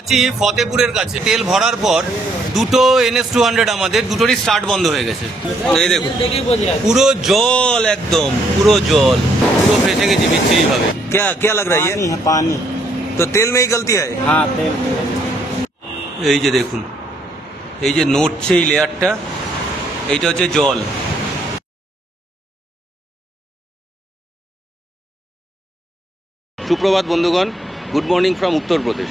আছি ফতেপুরের কাছে। তেল ভরার পর দুটো NS200 আমাদের দুটোরই স্টার্ট বন্ধ হয়ে গেছে। এই দেখুন পুরো জল, একদম পুরো জল, পুরো ফেসে গেছি বিচ্ছিরি ভাবে। क्या क्या लग रहा है ये? पानी। तो तेल में ही गलती है। हाँ तेल। এই যে দেখুন, এই যে নড়ছে এই লেয়ারটা, এইটা হচ্ছে জল। সুপ্রভাত বন্ধুগণ, good morning from Uttar Pradesh.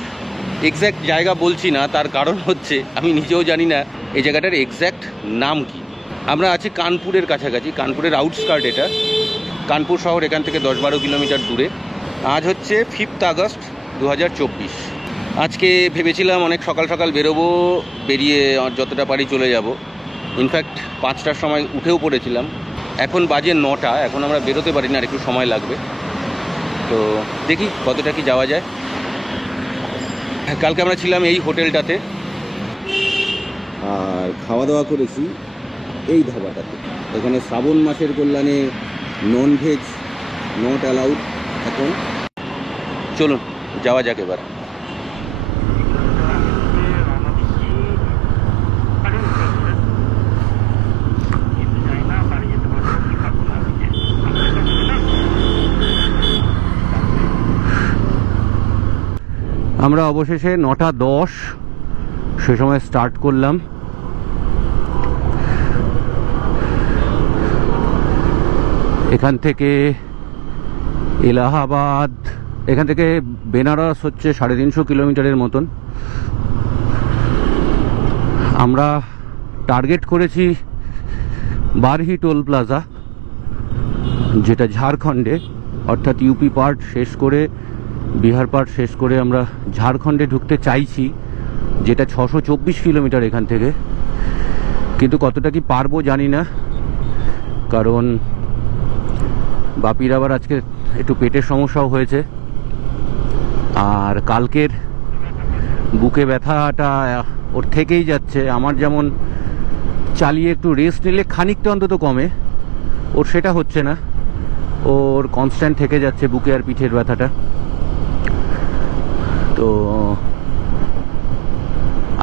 Exact জায়গা বলছি না, তার কারণ হচ্ছে আমি নিজেও জানি না এই জায়গাটার এক্স্যাক্ট নাম কি। আমরা আছি কানপুরের কাছাকাছি, কানপুরের আউটস্কার্ট এটা। কানপুর শহর এখান থেকে 10-12 কিলোমিটার দূরে। আজ হচ্ছে 5 আগস্ট 2024। আজকে ভেবেছিলাম অনেক সকাল সকাল বেরোবো, বেরিয়ে যতটা পারি চলে যাব। ইনফ্যাক্ট 5টার সময় উঠেও পড়েছিলাম। এখন বাজে 9টা, এখন আমরা বেরোতে পারি না, আর একটু সময় লাগবে। তো দেখি কতটা কি যাওয়া যায়। কালকে আমরা ছিলাম এই হোটেলটাতে, আর খাওয়া দাওয়া করেছি এই ধাবাটাতে। এখানে শ্রাবণ মাসের কল্যাণে ননভেজ নট অ্যালাউড। এখন চলুন যাওয়া যাক এবার। আমরা অবশেষে 9:10 সে সময় স্টার্ট করলাম। এখান থেকে এলাহাবাদ, এখান থেকে বেনারস হচ্ছে 350 কিলোমিটারের মতন। আমরা টার্গেট করেছি বারহি টোল প্লাজা, যেটা ঝাড়খণ্ডে, অর্থাৎ ইউপি পার্ট শেষ করে বিহার পার্ট শেষ করে আমরা ঝাড়খণ্ডে ঢুকতে চাইছি, যেটা 624 কিলোমিটার এখান থেকে। কিন্তু কতটা কি পারবো জানি না, কারণ বাপির আবার আজকে একটু পেটের সমস্যাও হয়েছে, আর কালকের বুকে ব্যথাটা ওর থেকেই যাচ্ছে। আমার যেমন চালিয়ে একটু রেস্ট নিলে খানিকটা অন্তত কমে, ওর সেটা হচ্ছে না, ওর কনস্ট্যান্ট থেকে যাচ্ছে বুকে আর পিঠের ব্যথাটা। তো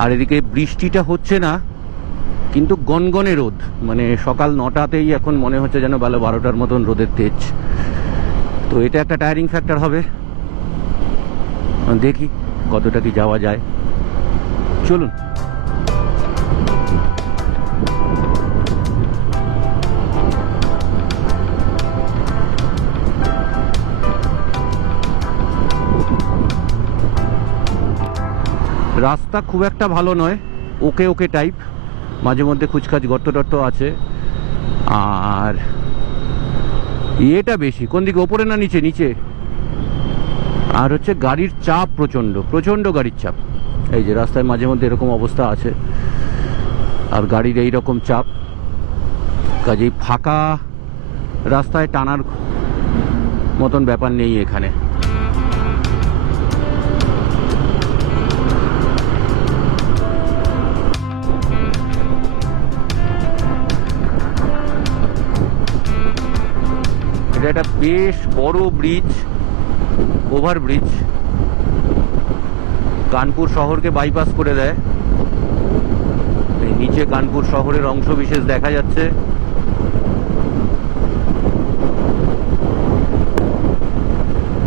আর এদিকে বৃষ্টিটা হচ্ছে না, কিন্তু গনগনে রোদ, মানে সকাল 9টাতেই এখন মনে হচ্ছে যেন বেলা 12টার মতন রোদের তেজ। তো এটা একটা টায়ারিং ফ্যাক্টর হবে। দেখি কতটা কি যাওয়া যায়, চলুন। রাস্তা খুব একটা ভালো নয়, ওকে ওকে টাইপ, মাঝে মধ্যে খুচখাচ গর্ত টর্ত আছে। আর ইয়েটা বেশি, কোন দিকে, ওপরে না নিচে? নিচে। আর হচ্ছে গাড়ির চাপ প্রচণ্ড প্রচণ্ড গাড়ির চাপ। এই যে রাস্তায় মাঝে মধ্যে এরকম অবস্থা আছে, আর গাড়ির এই রকম চাপ, কাজেই ফাঁকা রাস্তায় টানার মতন ব্যাপার নেই এখানে। এটা একটা বেশ বড় ব্রিজ, ওভার ব্রিজ, কানপুর শহরকে বাইপাস করে দেয়। এই নিচে কানপুর শহরের অংশ বিশেষ দেখা যাচ্ছে।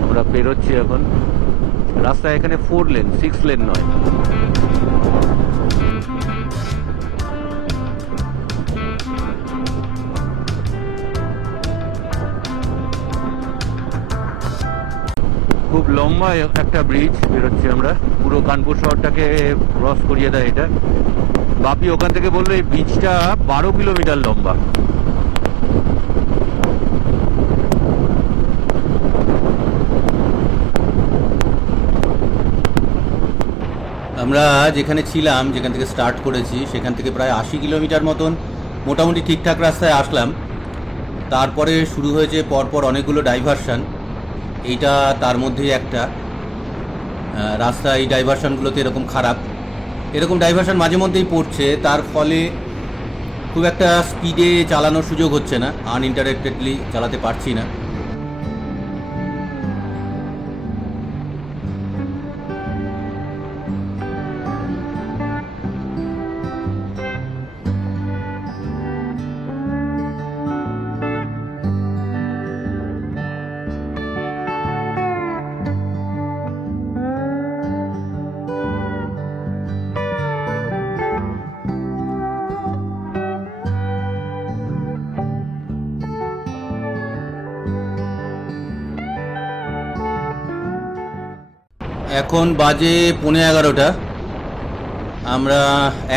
আমরা পেরোচ্ছি এখন। রাস্তা এখানে 4 লেন, 6 লেন নয়। খুব লম্বা একটা ব্রিজ বেরোচ্ছি আমরা, পুরো কানপুর শহরটাকে ক্রস করিয়ে দেয় এটা। বাপি ওখান থেকে বললো এই ব্রিজটা 12 কিলোমিটার লম্বা। আমরা যেখানে ছিলাম, যেখান থেকে স্টার্ট করেছি, সেখান থেকে প্রায় 80 কিলোমিটার মতন মোটামুটি ঠিকঠাক রাস্তায় আসলাম। তারপরে শুরু হয়েছে পরপর অনেকগুলো ডাইভারশন, এইটা তার মধ্যেই একটা। রাস্তা এই ডাইভারশনগুলোতে এরকম খারাপ, এরকম ডাইভারশন মাঝে মধ্যেই পড়ছে, তার ফলে খুব একটা স্পিডে চালানোর সুযোগ হচ্ছে না, আনইন্টারেক্টেডলি চালাতে পারছি না। এখন বাজে 11:15। আমরা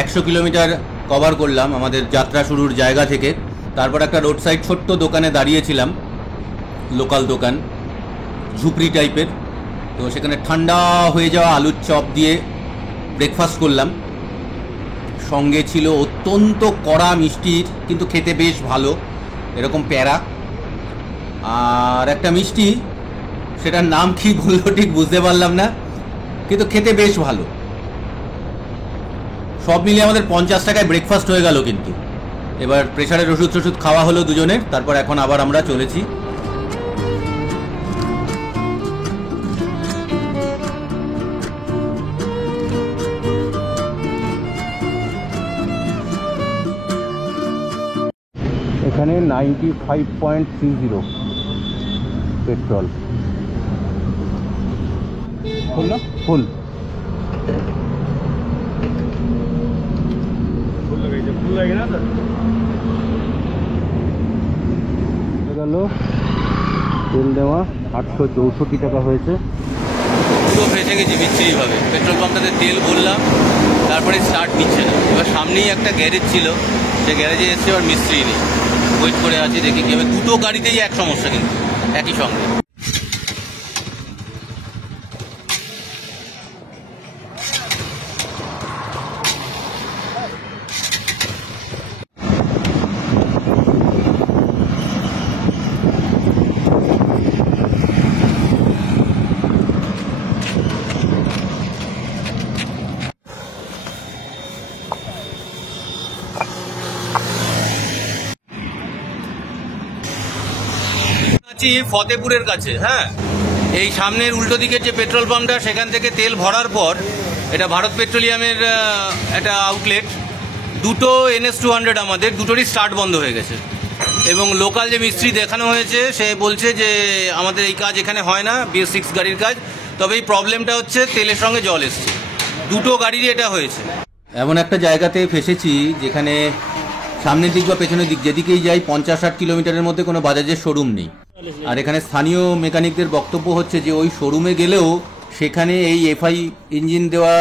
100 কিলোমিটার কভার করলাম আমাদের যাত্রা শুরুর জায়গা থেকে। তারপর একটা রোড সাইড ছোট্ট দোকানে দাঁড়িয়েছিলাম, লোকাল দোকান, ঝুপড়ি টাইপের। তো সেখানে ঠান্ডা হয়ে যাওয়া আলুর চপ দিয়ে ব্রেকফাস্ট করলাম। সঙ্গে ছিল অত্যন্ত কড়া মিষ্টির, কিন্তু খেতে বেশ ভালো, এরকম প্যারা। আর একটা মিষ্টি, সেটার নাম কি বললো ঠিক বুঝতে পারলাম না, কিন্তু খেতে বেশ ভালো। সব মিলিয়ে আমাদের 50 টাকায় ব্রেকফাস্ট হয়ে গেল। কিন্তু এবার প্রেশারের ওষুধ খাওয়া হলো দুজনের। তারপর এখন আবার আমরা চলেছি। এখানে 95.30 পেট্রোল ফুল না, ফুল গেল। তেল দেওয়া 864 টাকা হয়েছে। পুরো ফেসে গেছি বিচ্ছিরিভাবে। পেট্রোল পাম্পটাতে তেল ভরলাম, তারপরে স্টার্ট নিচ্ছে না। এবার সামনেই একটা গ্যারেজ ছিল, সে গ্যারেজে এসছে, এবার মিস্ত্রি নেই। ওয়েট করে আছি, দেখি কি হবে। দুটো গাড়িতেই এক সমস্যা, কিন্তু একই সঙ্গে। ফতেপুরের কাছে, হ্যাঁ, এই সামনের উল্টো দিকের যে পেট্রোল পাম্পটা, সেখান থেকে তেল ভরার পর, এটা ভারত পেট্রোলিয়ামের একটা আউটলেট। দুটো NS 200 আমাদের দুটোরই স্টার্ট বন্ধ হয়ে গেছে। এবং লোকাল যে মিস্ত্রি দেখানো হয়েছে, সে বলছে যে আমাদের এই কাজ এখানে হয় না, BS6 গাড়ির কাজ। তবে এই প্রবলেমটা হচ্ছে তেলের সঙ্গে জল এসছে, দুটো গাড়িরই এটা হয়েছে। এমন একটা জায়গাতে ফেসেছি যেখানে সামনের দিক বা পেছনের দিক যেদিকেই যাই 50-60 কিলোমিটারের মধ্যে কোনো বাজাজের শোরুম নেই। আর এখানে স্থানীয় মেকানিকদের বক্তব্য হচ্ছে যে ওই শোরুমে গেলেও সেখানে এই FI ইঞ্জিন দেওয়া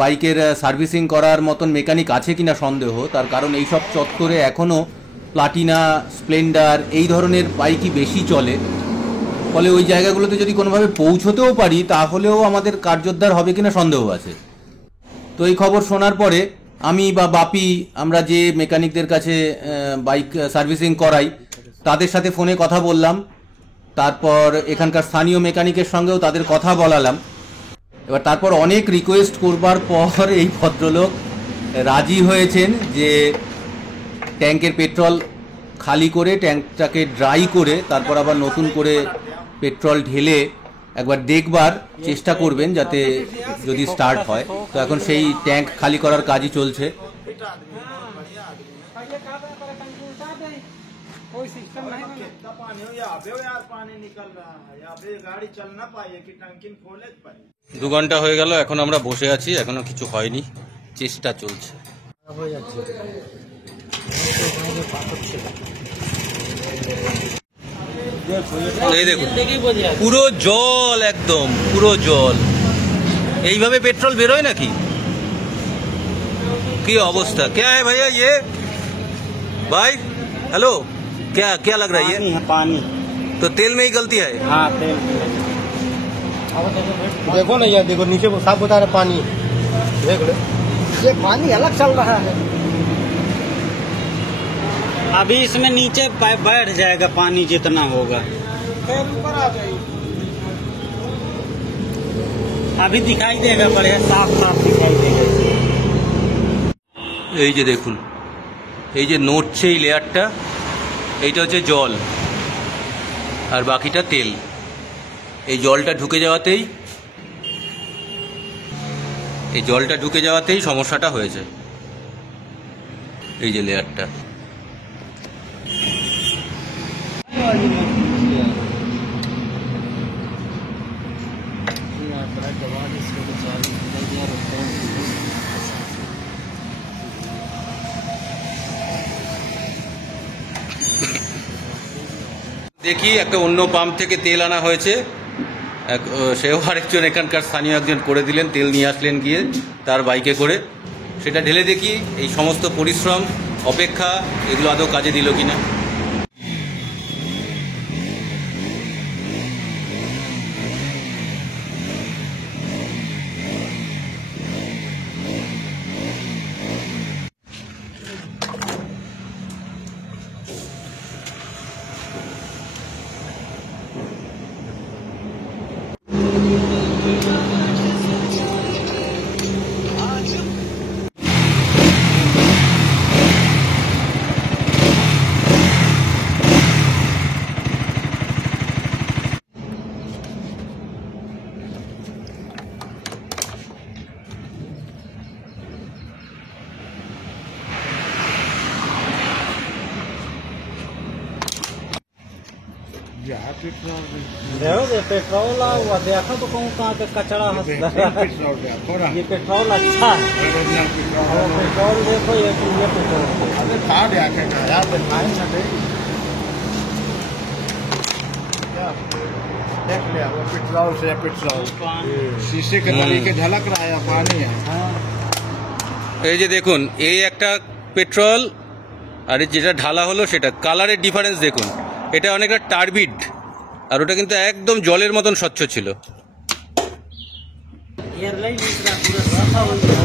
বাইকের সার্ভিসিং করার মতন মেকানিক আছে কিনা সন্দেহ। তার কারণ এই সব চত্বরে এখনও প্লাটিনা, স্প্লেন্ডার এই ধরনের বাইকই বেশি চলে। ফলে ওই জায়গাগুলোতে যদি কোনোভাবে পৌঁছতেও পারি, তাহলেও আমাদের কার্যোদ্ধার হবে কিনা সন্দেহ আছে। তো এই খবর শোনার পরে আমি বা বাপি, আমরা যে মেকানিকদের কাছে বাইক সার্ভিসিং করাই, তাদের সাথে ফোনে কথা বললাম। তারপর এখানকার স্থানীয় মেকানিকের সঙ্গেও তাদের কথা বলালাম। এবার তারপর অনেক রিকোয়েস্ট করবার পর এই ভদ্রলোক রাজি হয়েছেন যে ট্যাঙ্কের পেট্রোল খালি করে, ট্যাঙ্কটাকে ড্রাই করে, তারপর আবার নতুন করে পেট্রোল ঢেলে একবার দেখবার চেষ্টা করবেন, যাতে যদি স্টার্ট হয়। তো এখন সেই ট্যাঙ্ক খালি করার কাজই চলছে। कोई सिस्टम नहीं है, कितना पानी हो या अबे यार पानी निकल रहा है, या अबे गाड़ी चल ना पाए कि टंकी खोले पाए। 2 ঘন্টা হয়ে গেল, এখন আমরা বসে আছি, এখনো কিছু হয়নি, চেষ্টা চলছে। হয়ে যাচ্ছে এই দেখুন, পুরো জল, একদম পুরো জল। এইভাবে পেট্রোল বেরোয় নাকি? কি অবস্থা? क्या है भैया ये भाई? हेलो, क्या क्या लग रहा है ये? पानी। तो तेल में ही गलती है? हाँ, तेल। देखो ना, ये देखो नीचे को साफ बता रहा पानी, देख लो, ये पानी अलग चल रहा है। अभी इसमें नीचे बैठ जाएगा पानी जितना होगा, ऊपर आ जाएगी। अभी दिखाई देगा, बढ़िया साफ साफ दिखाई देगा। এই যে দেখুন, এই যে নড়ছে এই লেয়ারটা, এইটা হচ্ছে জল, আর বাকিটা তেল। এই জলটা ঢুকে যাওয়াতেই সমস্যাটা হয়েছে। এই যে লেয়ারটা, দেখি একটা অন্য পাম্প থেকে তেল আনা হয়েছে, সেও আরেকজন এখানকার স্থানীয় একজন করে দিলেন, তেল নিয়ে আসলেন গিয়ে তার বাইকে করে। সেটা ঢেলে দেখি এই সমস্ত পরিশ্রম অপেক্ষা এগুলো আদৌ কাজে দিল কিনা। देखो पेट्रोल हुआ देखो तो कहूँ कहाँ पे कचरा हंसता है। ये पेट्रोल अच्छा है। और पेट्रोल देखो ये पेट्रोल देख लिया वो पेट्रोल से पेट्रोल शीशे के तरीके झलक रहा है, पानी है। এই যে দেখুন, এই একটা পেট্রোল আর যেটা ঢালা হলো সেটা কালারের ডিফারেন্স দেখুন। এটা অনেকটা টার্বিড, আর ওটা কিন্তু একদম জলের মতন স্বচ্ছ ছিল। एयरलाइन पूरा साफा हो गया।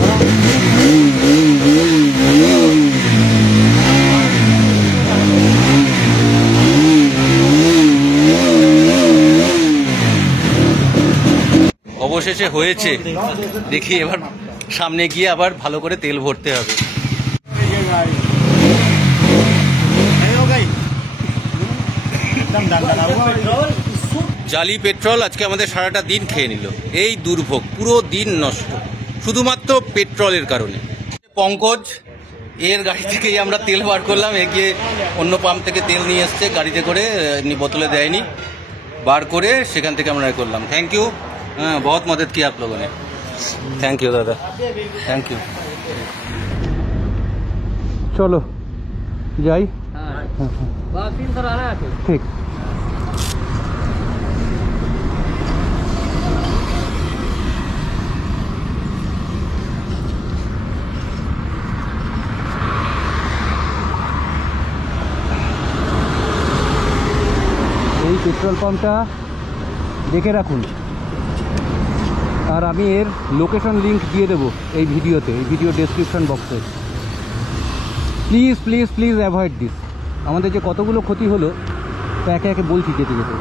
অবশেষে হয়েছে। দেখি এবার সামনে গিয়ে আবার ভালো করে তেল ভরতে হবে। জালি পেট্রোল আজকে আমাদের সারাটা দিন খেয়ে নিল। এই দুর্ভোগ, পুরো দিন নষ্ট শুধুমাত্র পেট্রোলের কারণে। পঙ্কজ এর গাড়ি থেকেই আমরা তেল বার করলাম, এগিয়ে অন্য পাম্প থেকে তেল নিয়ে এসছে গাড়িতে করে, এমনি বোতলে দেয়নি, বার করে সেখান থেকে আমরা করলাম। থ্যাংক ইউ, হ্যাঁ বহুত মদদ কি আপ লোগों ने। থ্যাংক ইউ দাদা, থ্যাংক ইউ। চলো যাই। ঠিক এই পেট্রোল পাম্পটা দেখে রাখুন, আর আমি এর লোকেশন লিংক দিয়ে দেবো এই ভিডিওতে, এই ভিডিও ডেসক্রিপশন বক্সে। Please please please avoid this. আমাদের যে কতগুলো ক্ষতি হলো তা একে একে বলছি যেতে যেতে।